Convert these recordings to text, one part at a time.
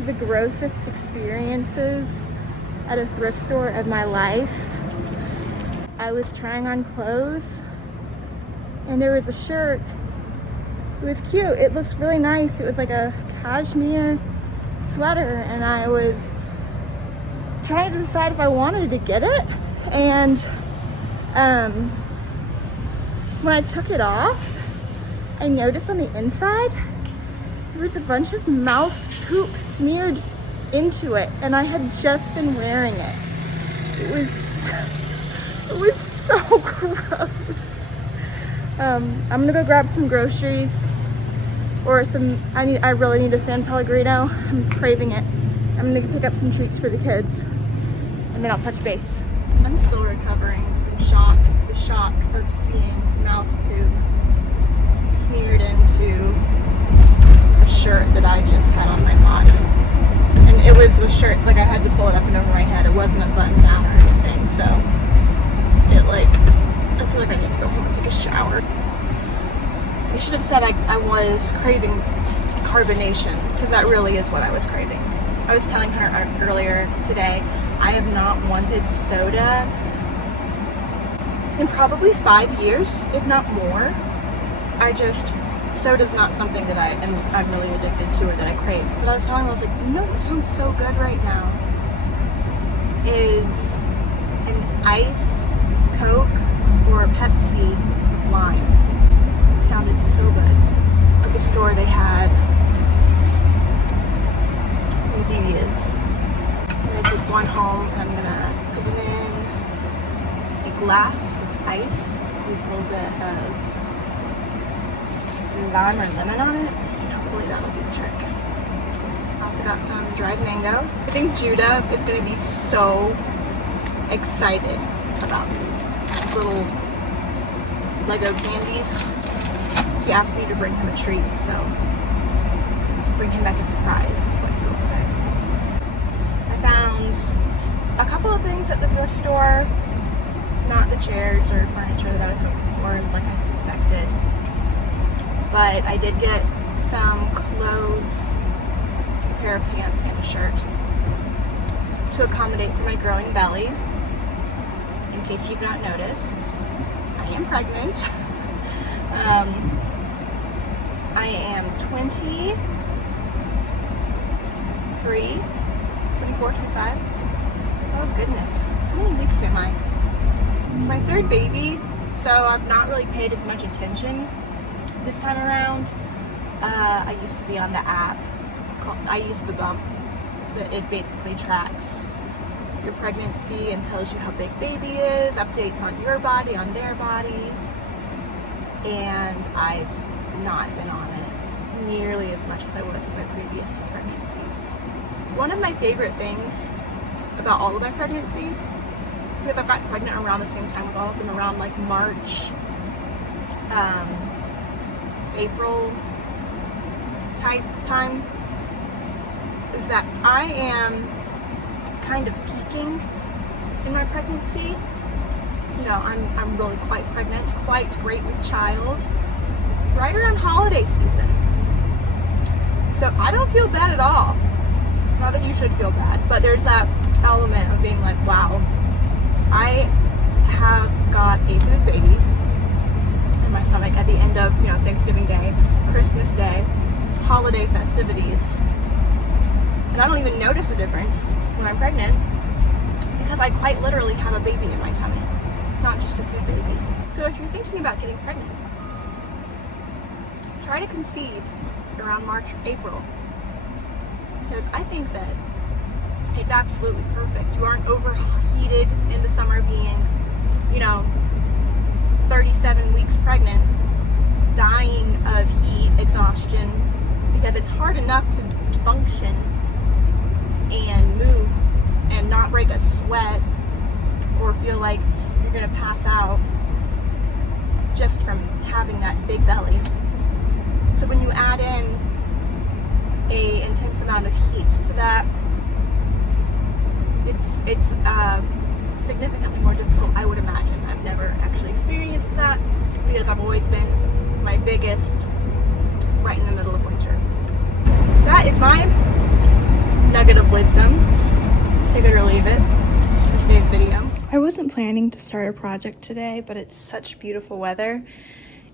of the grossest experiences at a thrift store of my life. I was trying on clothes and there was a shirt. It was cute. It looks really nice. It was like a cashmere sweater and I was trying to decide if I wanted to get it. And when I took it off, I noticed on the inside there was a bunch of mouse poop smeared into it, and I had just been wearing it. It was so gross. I'm gonna go grab some groceries or I really need a San Pellegrino. I'm craving it. I'm gonna pick up some treats for the kids and then I'll touch base. I'm still recovering from the shock of seeing mouse poop smeared into a shirt that I just had on my body. And it was a shirt, like I had to pull it up and over my head. It wasn't a button down or anything, so I feel like I need to go home and take a shower. I should have said I was craving carbonation, because that really is what I was craving. I was telling her earlier today, I have not wanted soda in probably 5 years, if not more. Soda's not something that I'm really addicted to or that I crave. But I was telling her, I was like, you know what sounds so good right now? Is an ice Coke or a Pepsi with lime. It sounded so good. At the store they had some Zevias. I'm gonna take one home and I'm gonna put it in a glass with ice, squeeze a little bit of lime or lemon on it, and hopefully that'll do the trick. I also got some dried mango. I think Judah is going to be so excited about these little Lego candies. He asked me to bring him a treat, so bring him back a surprise is what he will say. I found a couple of things at the thrift store, not the chairs or furniture that I was hoping for, like I suspected. But I did get some clothes, a pair of pants and a shirt to accommodate for my growing belly. In case you've not noticed, I am pregnant. I am 23, 24, 25. Oh goodness, how many weeks am I? It's my third baby, so I've not really paid as much attention this time around. I used to be on the app I use the Bump, but it basically tracks your pregnancy and tells you how big baby is, updates on your body, on their body, and I've not been on it nearly as much as I was with my previous two pregnancies. One of my favorite things about all of my pregnancies, because I've gotten pregnant around the same time with all of them, around like March, April type time, is that I am kind of peaking in my pregnancy. You know, I'm really quite pregnant, quite great with child, right around holiday season. So I don't feel bad at all. Not that you should feel bad, but there's that element of being like, wow, I have got a good baby in my stomach at the end of, you know, Thanksgiving Day, Christmas Day, holiday festivities. And I don't even notice a difference when I'm pregnant because I quite literally have a baby in my tummy. It's not just a food baby. So if you're thinking about getting pregnant, try to conceive around March, April. Because I think that it's absolutely perfect. You aren't overheated in the summer being, you know, 37 weeks pregnant, dying of heat exhaustion, because it's hard enough to function and move and not break a sweat or feel like you're gonna pass out just from having that big belly. So when you add in a intense amount of heat to that, it's significantly more difficult, I would imagine. I've never actually experienced that because I've always been my biggest right in the middle of winter. That is my of wisdom. Take it or leave it for today's video. I wasn't planning to start a project today, but it's such beautiful weather,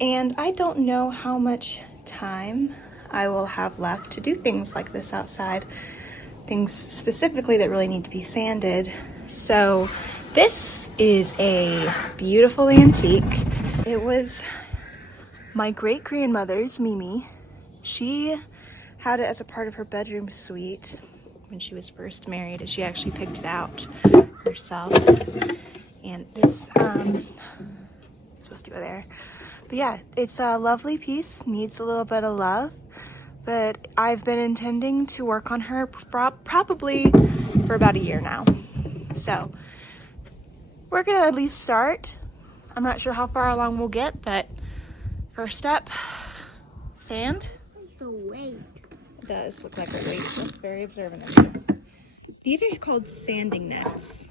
and I don't know how much time I will have left to do things like this outside. Things specifically that really need to be sanded. So this is a beautiful antique. It was my great-grandmother's, Mimi. She had it as a part of her bedroom suite when she was first married, and she actually picked it out herself. And this supposed to go there. But yeah, it's a lovely piece, needs a little bit of love, but I've been intending to work on her probably for about a year now. So we're gonna at least start. I'm not sure how far along we'll get, but first step, sand. The weight. It does look like a weight. That's very observant of you. These are called sanding nets,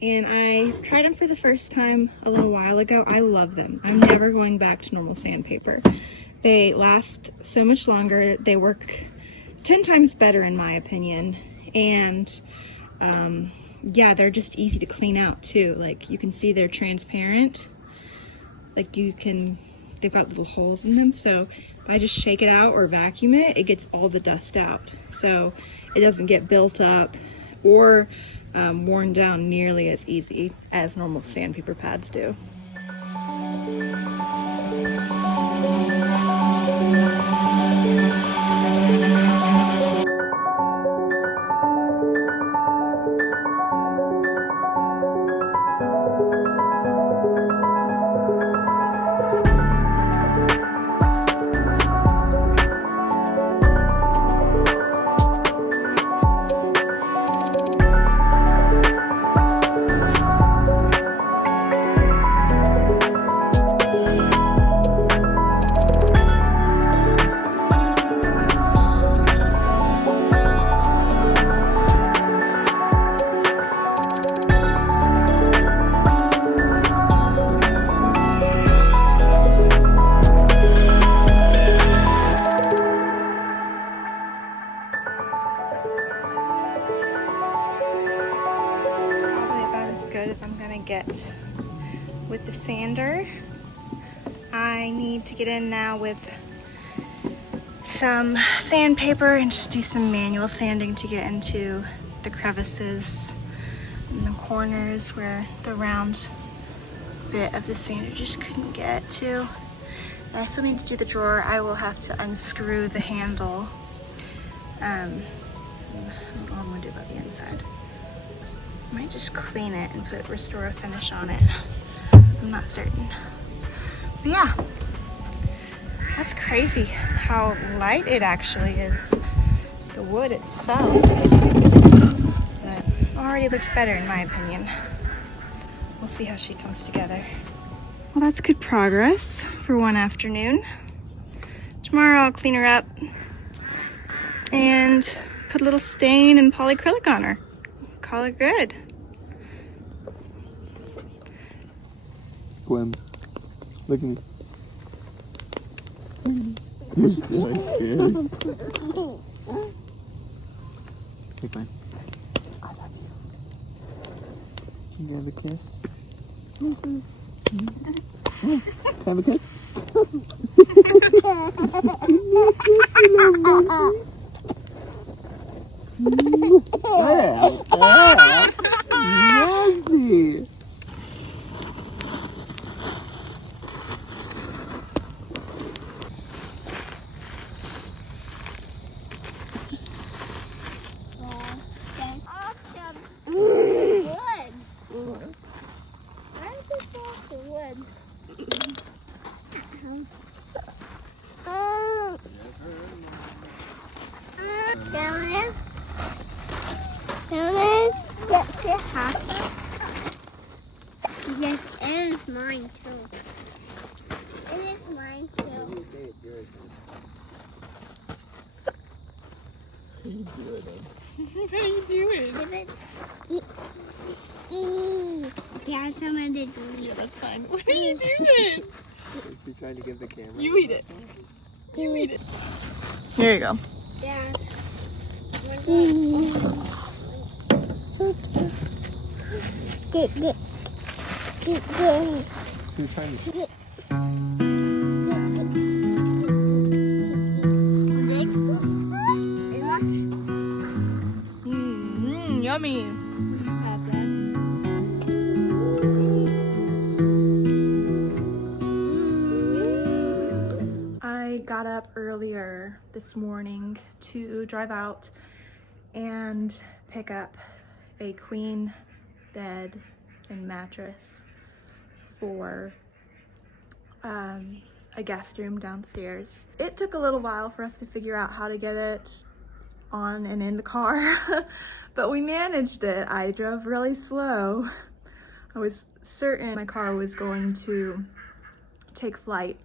and I tried them for the first time a little while ago. I love them. I'm never going back to normal sandpaper. They last so much longer. They work 10 times better in my opinion, and yeah, they're just easy to clean out too. Like, you can see they're transparent. Like, they've got little holes in them, so if I just shake it out or vacuum it, it gets all the dust out. So it doesn't get built up or worn down nearly as easy as normal sandpaper pads do. Good as I'm gonna get with the sander. I need to get in now with some sandpaper and just do some manual sanding to get into the crevices and the corners where the round bit of the sander just couldn't get to. And I still need to do the drawer. I will have to unscrew the handle. I don't know what I'm gonna do about the inside. Might just clean it and put restore a finish on it. I'm not certain. But yeah, that's crazy how light it actually is. The wood itself, but already looks better in my opinion. We'll see how she comes together. Well, that's good progress for one afternoon. Tomorrow I'll clean her up and put a little stain and polyacrylic on her. Call it good. Gwen, look at me. You're still like this. Hey, Gwen. I love you. Can you have a kiss? Can I have a kiss? Nasty. Yes, and it's mine too. It is mine too. How you doing? How you doing? Yeah, some of the Yeah, that's fine. What are you doing? Is she trying to give the camera? You eat it. You eat it. Here you go. Yeah. Who's trying to? Yummy. I got up earlier this morning to drive out and pick up a queen bed and mattress for a guest room downstairs. It took a little while for us to figure out how to get it on and in the car, but we managed it. I drove really slow. I was certain my car was going to take flight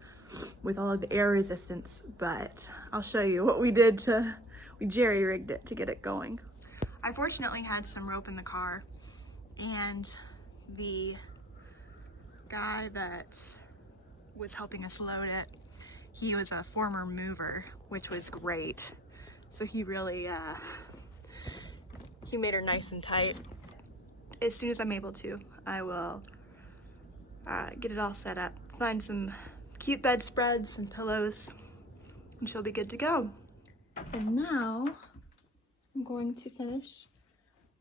with all of the air resistance, but I'll show you what we did we jerry-rigged it to get it going. I fortunately had some rope in the car, and the guy that was helping us load it, he was a former mover, which was great. So he really, he made her nice and tight. As soon as I'm able to, I will get it all set up, find some cute bedspreads and pillows, and she'll be good to go. And now I'm going to finish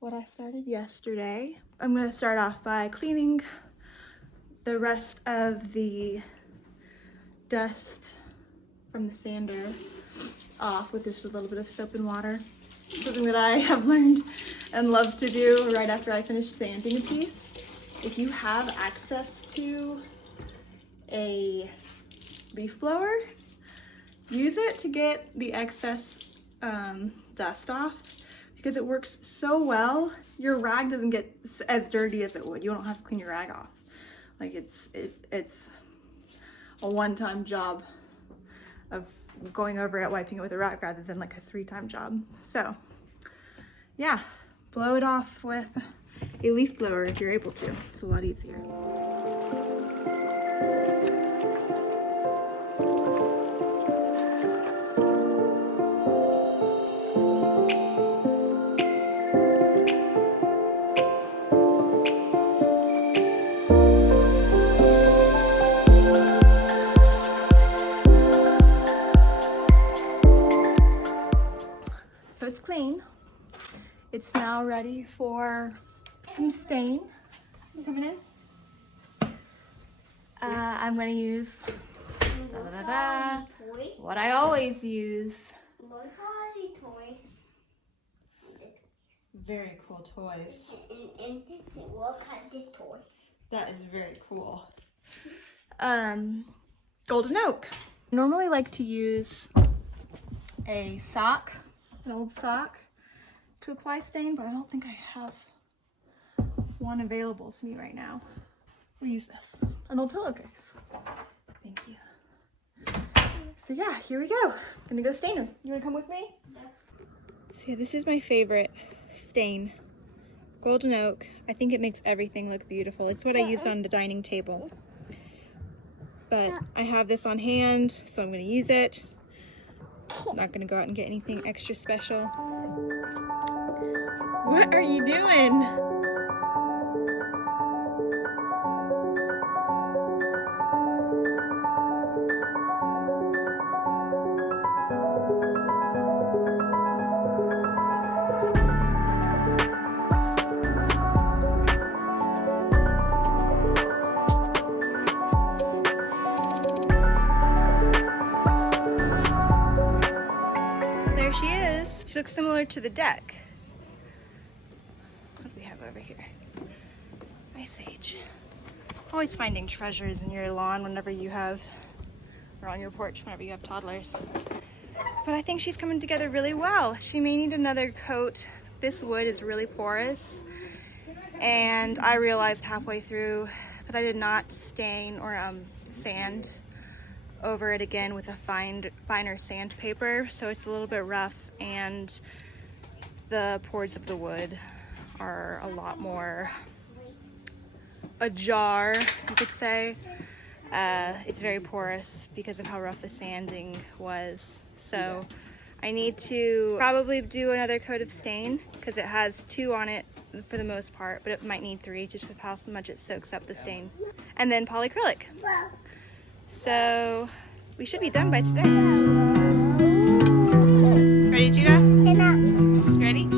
what I started yesterday. I'm going to start off by cleaning the rest of the dust from the sander off with just a little bit of soap and water. Something that I have learned and love to do right after I finish sanding a piece. If you have access to a leaf blower, use it to get the excess dust off, because it works so well. Your rag doesn't get as dirty as it would. You don't have to clean your rag off. Like it's a one-time job of going over it, wiping it with a rag, rather than like a 3-time job. So yeah, blow it off with a leaf blower if you're able to. It's a lot easier. So it's clean. It's now ready for some stain. You coming in? I'm gonna use what I always use. Very cool toys. And look at this toy. That is very cool. Golden oak. I normally like to use a sock, an old sock, to apply stain, but I don't think I have one available to me right now. We'll use this, an old pillowcase. Thank you. So yeah, here we go. Gonna go stain her. You wanna come with me? Yeah. So yeah, this is my favorite stain. Golden oak. I think it makes everything look beautiful. It's what I used on the dining table. But I have this on hand, so I'm gonna use it. Not gonna go out and get anything extra special. What are you doing? There she is. She looks similar to the deck. What do we have over here? Ice Age. Always finding treasures in your lawn whenever you have, or on your porch whenever you have toddlers. But I think she's coming together really well. She may need another coat. This wood is really porous, and I realized halfway through that I did not stain or sand over it again with a finer sandpaper, so it's a little bit rough, and the pores of the wood are a lot more ajar, you could say. It's very porous because of how rough the sanding was, so I need to probably do another coat of stain because it has 2 on it for the most part, but it might need 3 just with how much it soaks up the stain. And then polyacrylic. So we should be done by today. Ready, Judah? Ready?